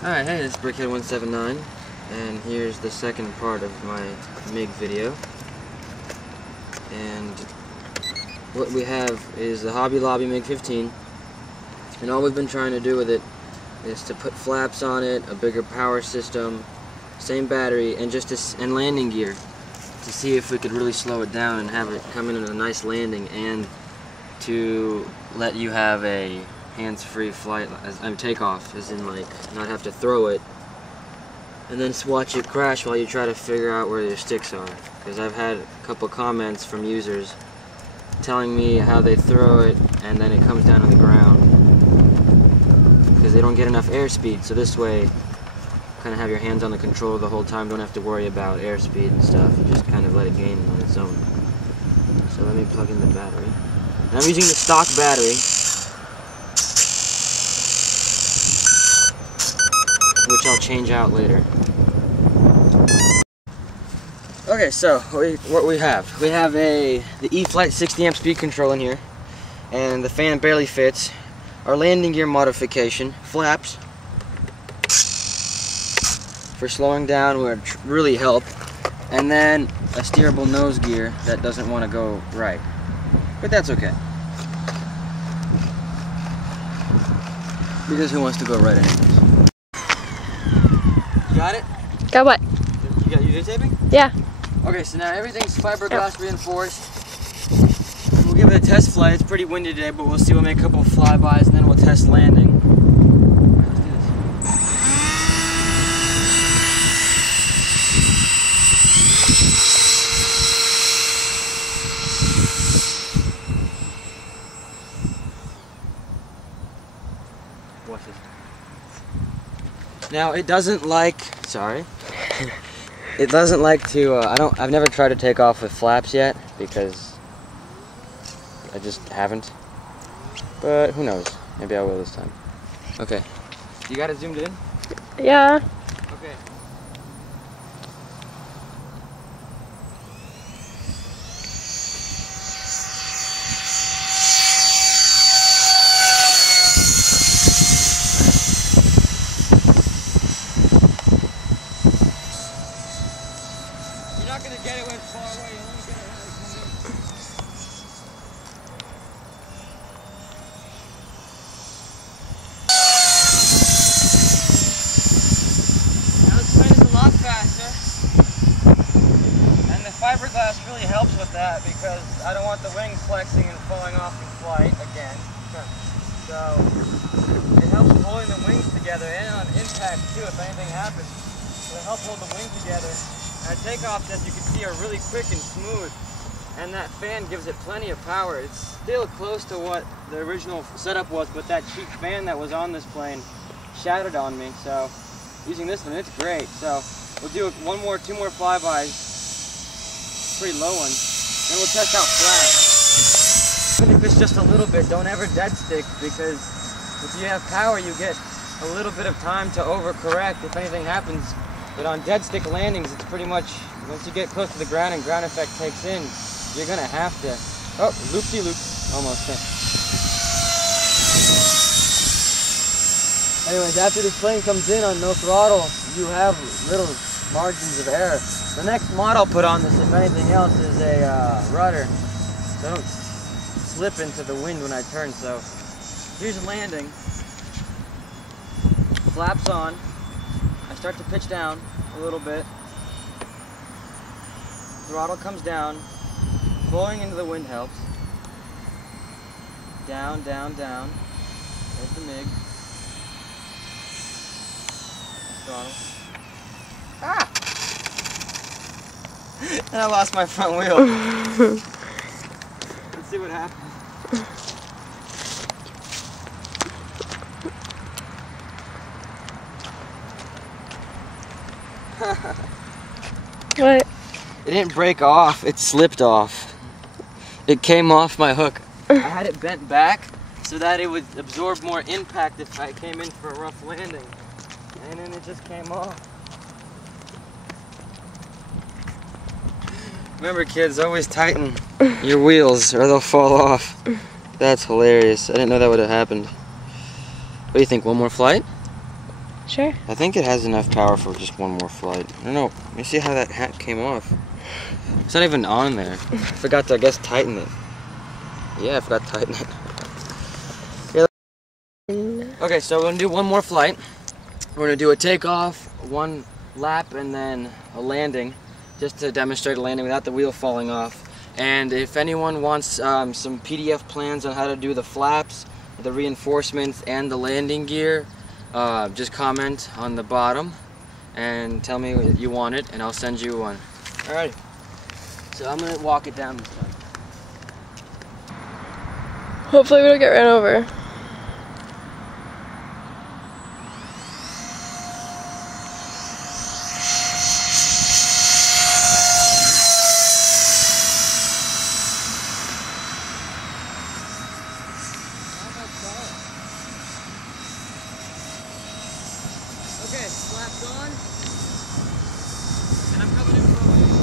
Alright, hey, it's Brickhead179, and here's the second part of my MiG video. And what we have is the Hobby Lobby Mig-15, and all we've been trying to do with it is to put flaps on it, a bigger power system, same battery, and and landing gear to see if we could really slow it down and have it come in at a nice landing, and to let you have a hands-free flight, takeoff, as in like not have to throw it and then watch it crash while you try to figure out where your sticks are. Because I've had a couple comments from users telling me how they throw it and then it comes down on the ground because they don't get enough airspeed. So this way, kind of have your hands on the controller the whole time, don't have to worry about airspeed and stuff. You just kind of let it gain on its own. So let me plug in the battery. And I'm using the stock battery, which I'll change out later. Okay, so what we have the E-Flight 60 amp speed control in here, and the fan barely fits. Our landing gear modification, flaps for slowing down would really help, and then a steerable nose gear that doesn't want to go right, but that's okay, because who wants to go right anyways? Got it? Got what? You got videotaping? Yeah. Okay, so now everything's fiberglass reinforced. We'll give it a test flight. It's pretty windy today, but we'll see. We'll make a couple of flybys and then we'll test landing. Let's do this. Watch this. Now it doesn't like, sorry, it doesn't like to, I've never tried to take off with flaps yet because I just haven't, but who knows, maybe I will this time. Okay, you got it zoomed in? Yeah. Okay. You're not going to get it when it's far away, you only get it when it's moving. Now this plane is a lot faster, and the fiberglass really helps with that because I don't want the wings flexing and falling off in flight again. So it helps holding the wings together, and on impact too if anything happens. It'll help hold the wings together. Our takeoffs, as you can see, are really quick and smooth, and that fan gives it plenty of power. It's still close to what the original setup was, but that cheap fan that was on this plane shattered on me, so using this one, it's great. So we'll do two more flybys, pretty low ones, and we'll test out flat. Even if it's just a little bit, don't ever dead stick, because if you have power, you get a little bit of time to overcorrect if anything happens. But on dead stick landings, it's pretty much, once you get close to the ground and ground effect takes in, you're gonna have to, oh, loop-de-loop, almost. Anyways, after this plane comes in on no throttle, you have little margins of error. The next mod I'll put on this, if anything else, is a rudder, so I don't slip into the wind when I turn. So here's landing, flaps on. I start to pitch down a little bit. Throttle comes down. Blowing into the wind helps. Down, down, down. There's the MiG. Throttle. Ah! And I lost my front wheel. Let's see what happens. What? It didn't break off, it slipped off. It came off my hook. I had it bent back so that it would absorb more impact if I came in for a rough landing. And then it just came off. Remember kids, always tighten your wheels or they'll fall off. That's hilarious. I didn't know that would have happened. What do you think, one more flight? Sure. I think it has enough power for just one more flight. I don't know. Let me see how that hat came off. It's not even on there. I forgot to, I guess, tighten it. Yeah, I forgot to tighten it. Yeah. Okay, so we're gonna do one more flight. We're gonna do a takeoff, one lap, and then a landing, just to demonstrate a landing without the wheel falling off. And if anyone wants some PDF plans on how to do the flaps, the reinforcements, and the landing gear, just comment on the bottom and tell me what you want it, and I'll send you one. Alright, so I'm gonna walk it down this time. Hopefully we don't get ran over. Okay, flaps on, and I'm coming in for a landing.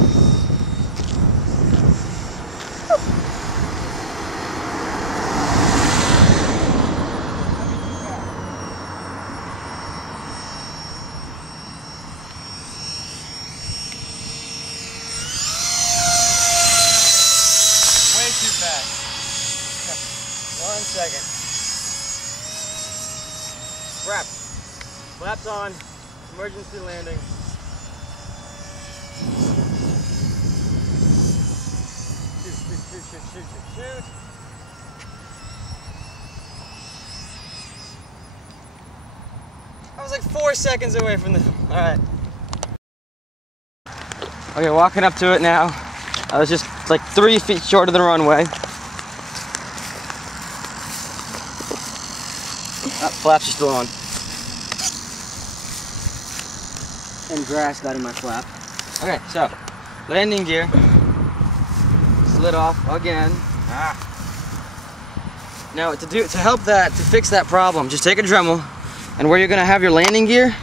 Way too fast. 1 second. Wrap. Flaps on, emergency landing. Shoot. I was like 4 seconds away from the, all right. Okay, walking up to it now. I was just like 3 feet short of the runway. Flaps are still on. And grass got in my flap. Okay, so landing gear slid off again. Now to help that, to fix that problem, just take a Dremel, and where you're gonna have your landing gear,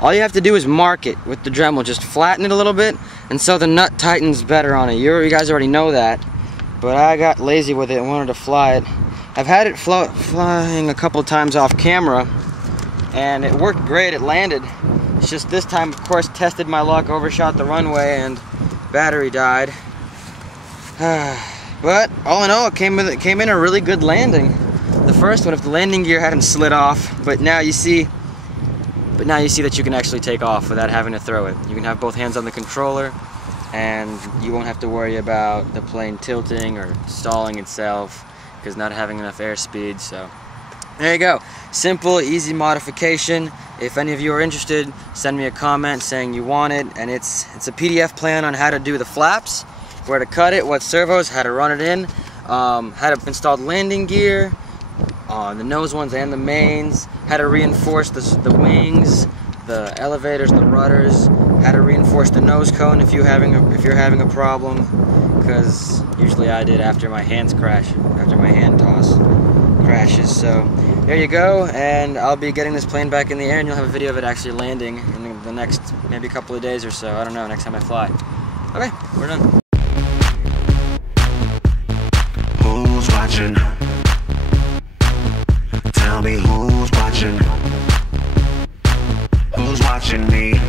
all you have to do is mark it with the Dremel. Just flatten it a little bit, and so the nut tightens better on it. You guys already know that, but I got lazy with it and wanted to fly it. I've had it flying a couple times off camera, and it worked great. It landed. It's just this time, of course, tested my luck, overshot the runway, and battery died. But all in all, it came in a really good landing. The first one, if the landing gear hadn't slid off, but now you see that you can actually take off without having to throw it. You can have both hands on the controller, and you won't have to worry about the plane tilting or stalling itself because not having enough airspeed. So there you go. Simple, easy modification. If any of you are interested, send me a comment saying you want it, and it's a PDF plan on how to do the flaps, where to cut it, what servos, how to run it in, how to install landing gear, the nose ones and the mains, how to reinforce the wings, the elevators, the rudders, how to reinforce the nose cone if you're having a problem, because usually I did after my hand toss crashes. So there you go, and I'll be getting this plane back in the air, and you'll have a video of it actually landing in the next maybe couple of days or so. I don't know, next time I fly. Okay, we're done. Who's watching? Tell me who's watching? Who's watching me?